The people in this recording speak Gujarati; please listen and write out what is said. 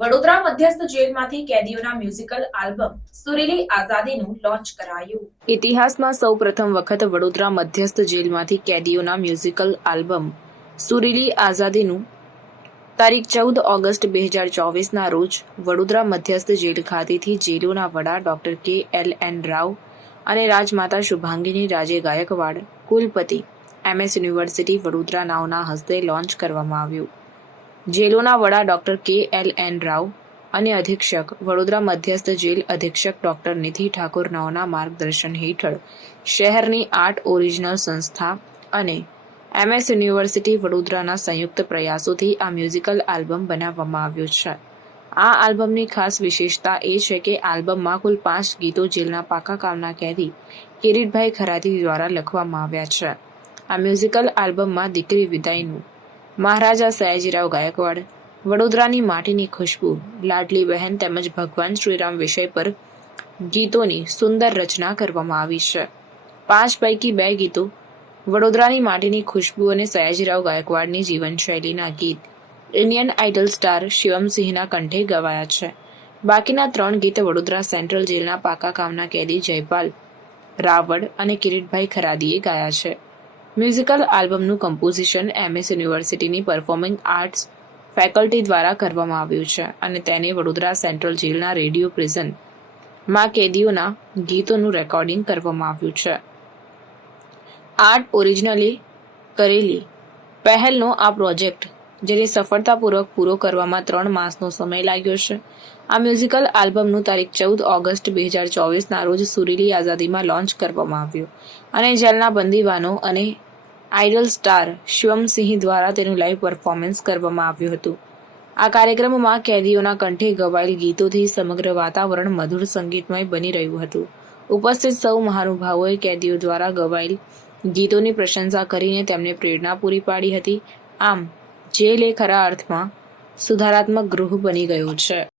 વડોદરા મધ્યસ્થ જેલમાંથી કેદીઓના મ્યુઝિકલ આલ્બમ સુરીલી આઝાદીનું લોન્ચ કરાયું. ઇતિહાસમાં સૌ પ્રથમ વખત વડોદરા મધ્યસ્થ જેલમાંથી કેદીઓના મ્યુઝિકલ આલ્બમ સુરીલી આઝાદીનું તારીખ ચૌદ ઓગસ્ટ બે હજાર ચોવીસના રોજ વડોદરા મધ્યસ્થ જેલ ખાતેથી જેલોના વડા ડોક્ટર કે એલ એન રાવ અને રાજમાતા શુભાંગીની રાજે ગાયકવાડ કુલપતિ એમએસ યુનિવર્સિટી વડોદરા નાઓના હસ્તે લોન્ચ કરવામાં આવ્યું. જેલોના વડા ડોક્ટર કે એલ એન રાવ અને અધિક્ષક, વડોદરા મધ્યસ્થ જેલ અધિક્ષક ડોક્ટર નિધિ ઠાકોર નવના માર્ગદર્શન હેઠળ શહેરની આર્ટ ઓરિજિનલ સંસ્થા અને એમએસ યુનિવર્સિટી વડોદરાના સંયુક્ત પ્રયાસોથી આ મ્યુઝિકલ આલ્બમ બનાવવામાં આવ્યો છે. આ આલ્બમની ખાસ વિશેષતા એ છે કે આલ્બમમાં કુલ પાંચ ગીતો જેલના પાકા કામના કેદી કિરીટભાઈ ખરાદી દ્વારા લખવામાં આવ્યા છે. આ મ્યુઝિકલ આલ્બમમાં દીકરી વિદાયનું મહારાજા સયાજીરાવ ગાયકવાડ, વડોદરાની માટીની ખુશ્બુ, લાડલી બહેન તેમજ ભગવાન શ્રીરામ વિષય પર ગીતોની સુંદર રચના કરવામાં આવી છે. પાંચ પૈકી બે ગીતો વડોદરાની માટીની ખુશ્બુ અને સયાજીરાવ ગાયકવાડની જીવનશૈલીના ગીત, ઇન્ડિયન આઇડલ સ્ટાર શિવમસિંહના કંઠે ગવાયા છે. બાકીના ત્રણ ગીત વડોદરા સેન્ટ્રલ જેલના પાકા કામના કેદી જયપાલ, રાવળ અને કિરીટભાઈ ખરાદીએ ગાયા છે. મ્યુઝિકલ આલ્બમનું કમ્પોઝિશન એમએસ યુનિવર્સિટીની પરફોર્મિંગ આર્ટ્સ ફેકલ્ટી દ્વારા કરવામાં આવ્યું છે અને તેને વડોદરા સેન્ટ્રલ જેલના રેડિયો પ્રિઝનમાં કેદીઓના ગીતોનું રેકોર્ડિંગ કરવામાં આવ્યું છે. આર્ટ ઓરિજિનલી કરેલી પહેલનો આ પ્રોજેક્ટ, જેને સફળતાપૂર્વક પૂરો કરવામાં ત્રણ માસનો સમય લાગ્યો છે, આ મ્યુઝિકલ આલ્બમનું તારીખ ચૌદ ઓગસ્ટ બે હજાર ચોવીસના રોજ સુરીલી આઝાદીમાં લોન્ચ કરવામાં આવ્યું અને જેલના બંદીવાનો અને આઇડલ સ્ટાર શિવમસિંહ દ્વારા તેનું લાઈવ પરફોર્મન્સ કરવામાં આવ્યું હતું. આ કાર્યક્રમમાં કેદીઓના કંઠે ગવાયેલ ગીતોથી સમગ્ર વાતાવરણ મધુર સંગીતમય બની રહ્યું હતું. ઉપસ્થિત સૌ મહાનુભાવોએ કેદીઓ દ્વારા ગવાયેલ ગીતોની પ્રશંસા કરીને તેમને પ્રેરણા પૂરી પાડી હતી. આમ જેલ એ ખરા અર્થમાં સુધારાત્મક ગૃહ બની ગયું છે.